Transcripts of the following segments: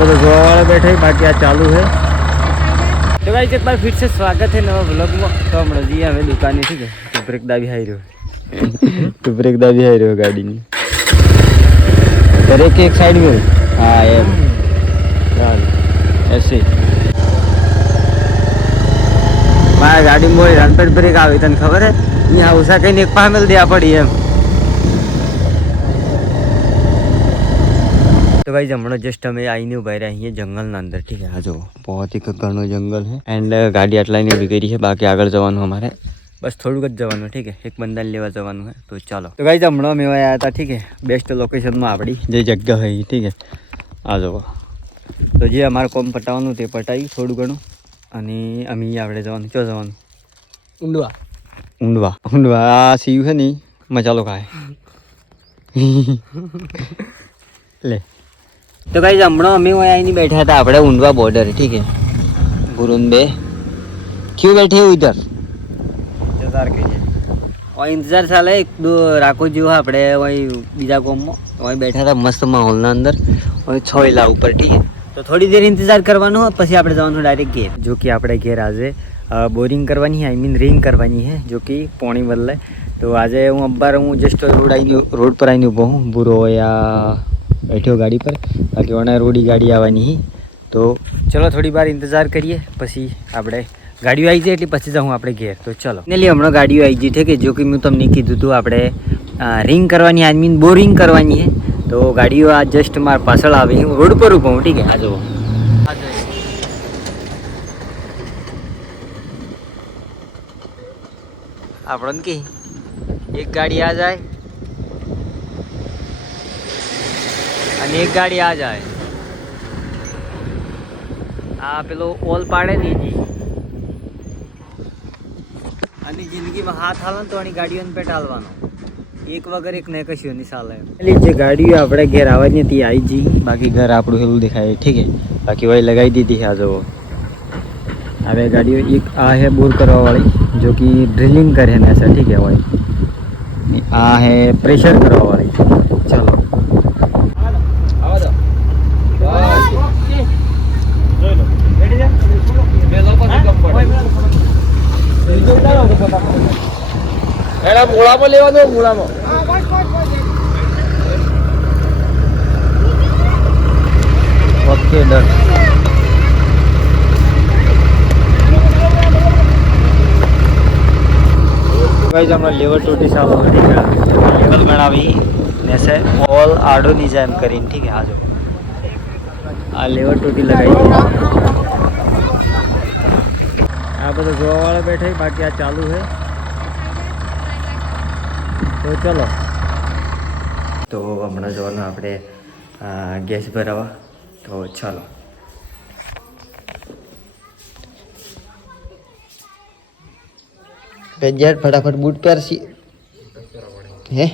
पे तो गोवा वाले बैठे हैं, बाकी आज चालू है। तो गाइस एक बार फिर से स्वागत है नवा व्लॉग में। तो हमें जी हमें दुकान ठीक है तो ब्रेक दाबी आई रहो तो ब्रेक दाबी आई रहो गाड़ी में ब्रेक एक साइड में। हाँ ऐसे मारा गाड़ी में रनपेट ब्रेक आई तन खबर है यहाँ उषा कहीं एक पास मिल दिया पड़ी है। तो भाई हमने जस्ट हमें आईने उभा रहा है जंगल अंदर ठीक है। हाँ जो बहुत ही घनो जंगल है एंड गाड़ी आटला नहीं उभी करी है बाकी आगे जवान हमारे बस थोड़ू ज जवान ठीक है एक बंदा लेवा जवान है। तो चलो तो भाई हमने मैं आया था ठीक है बेस्ट लोकेशन में आपड़ी जे जगह है ठीक है आ जाओ। तो जे अमारे कोम पटावવાનું તે પટાઈ થોડું ઘણું અને અમે આપણે જવાનું ક્યાં જવાનું ઊંડવા ઊંડવા ઊંડવા આ સીયુ છે ને મચાલો ખાય ले। तो भाई हमणो अमी वहाँ नहीं बैठा था अपने ऊंडवा बॉर्डर ठीक है गुरुन बे क्यों बैठे हो इधर इंतजार कीजिए और इंतजार साला एक दो राको जो है अपने वही बीजा कोम में वहीं बैठा था मस्त माहौल ना अंदर वही छोईला ऊपर ठीक है। तो थोड़ी देर इंतजार करवानो પછી આપણે જવાનું ડાયરેક્ટ ઘેર जो कि આપણે ઘેર આજે બોરિંગ કરવાની है आई मीन रिंग करवानी है जो कि પોણી બદલે। तो आज હું અબ્બાર હું જસ્ટ રોડ પર આવીને ઊભો હું બુરો या बैठो गाड़ी पर बाकी वहाँ रोडी गाड़ी आवानी ही। तो चलो थोड़ी बार इंतजार करिए पछी आपणे गाड़ी आई जाए एटले पछी जाऊँ आपणे घेर। तो चलो ने लिए हमणो गाड़ी आई जी ठीक है जो कि मैं तमने कीधुं हतुं आपणे रिंग करवानी आई मीन बोरिंग करवानी है। तो गाड़ी आ जस्ट मार पाछळ आवे हूँ रोड पर ऊभो हूँ ठीक है। आ जाओ आपणे की एक गाड़ी आ जाए અને એક ગાડી આ જાય આ પેલો ઓલ પાડે ને જી અને જિંદગીમાં હાથ હાલે તો આની ગાડીઓને પેટ હાલવાનો એક વગર એક ને કશું નહીં ચાલે। પેલી જે ગાડીઓ આપણે ઘેર આવવાની હતી આવી જી બાકી ઘર આપણું એવું દેખાય ठीक है बाकी वही लगाई दी थी। आ जाओ હવે ગાડીઓ એક આ है बोर करवा वाली जो कि ड्रिलिंग करे है ऐसा ठीक है वही आ है प्रेशर करवा वाली। चलो મૂળામાં લેવાનો મૂળામાં ઓકે ડન। गाइस हमरा लेवल टूटी सालो ठीक है लेवल बनावी ने से ऑल आडो नहीं जाए एम करीन ठीक है। आ जाओ आ लेवल टूटी लगाई आ બધા જોવા વાળા બેઠા બાકી આ ચાલુ है। तो चलो तो हमने जवाना આપણે ગેસ ભરાવા। તો ચાલો यार फटाफट बूट पर सी है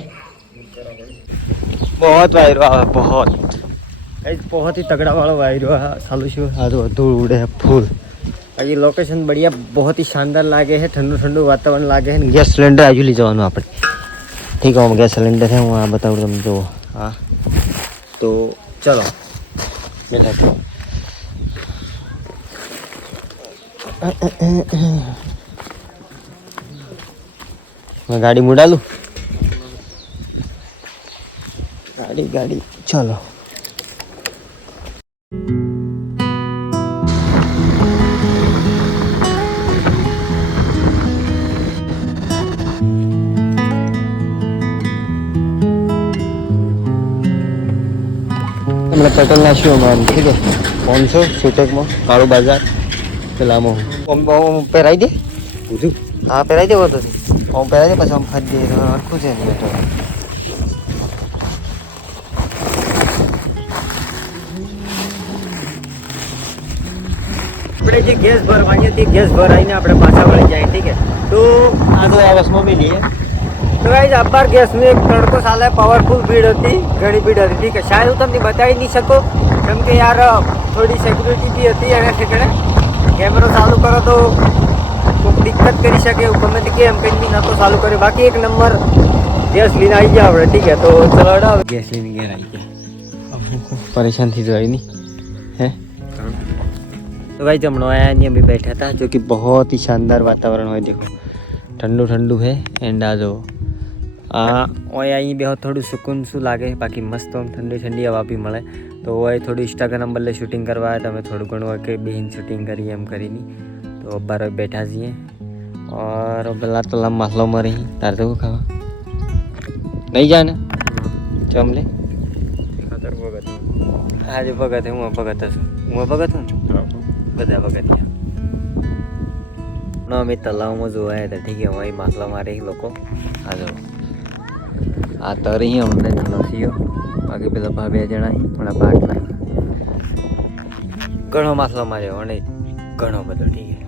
बहुत वायरो आ बहुत ही तगड़ा वाला वायरो सालू शू हाँ तो धूल उड़े है फूल। ये लोकेशन बढ़िया बहुत ही शानदार लागे है ठंडू ठंडू वातावरण लागे है। गैस सिलेंडर आजू ली जवान आप ठीक है गैस सिलेंडर है वहाँ बताऊँ तुम जो हाँ। तो चलो मिला मैं गाड़ी मुड़ा लूँ गाड़ी चलो पेट्रोल नाश्यो ठीक है 500 सूटेक में काळू बाजार पेला पेराई दे हाँ पेराई दे वो तो पेराई दे पीछे हम फट दे खुश है पेट्रोल આપણે જે ગેસ ભરવાની હતી ગેસ ભરાઈને આપણે પાછા વળી જાય ठीक है। तो આ તો આ બસમાં મિલી है। तो गाइस अब्बार गैस में एक तड़को साल है पावरफुल भीड़ होती घनी भीड़ होती ठीक है। शायद હું તમને બતાવી नहीं सको કેમ કે यार थोड़ी सिक्योरिटी भी होती है ठिकाने कैमरा चालू करो तो कोई दिक्कत करी सके गमे ते केम कहीं ना तो चालू करे। बाकी एक नंबर गैस लेने आई गया આપણે ठीक है। तो चलो गैस लेने गया आई गया परेशान थी जाए नहीं है तो भाई जमनो आया नहीं अभी बैठा था जो कि बहुत ही शानदार वातावरण है देखो ठंडू ठंडू है एंड आ जो ओए आई भी थोड़ू सुकून शू लगे बाकी मस्त आम ठंडी ठंडी हवा भी મળે तो वो थोड़ी इंस्टाग्राम बदले शूटिंग करवा તમે થોડું ઘણું કે બેન શૂટિંગ કરી એમ કરીને તો બાર બેઠા છીએ और પેલા તલા માસલો મરી તાર તો ખાવા નહીં જાને ચમલે ખાતર ભગત આજે ભગત હું ભગત છું બધા ભગત નો અમે તલાવમાં જોવા આવ્યા હતા ઠીક है वही માસલા મારે લોકો આ જો આ તરી અમને નાનો થયો બાકી પેલા ભાભી જણા પણ પાટલા ઘણો માસલો માર્યો અને ઘણો બધો ઠીક है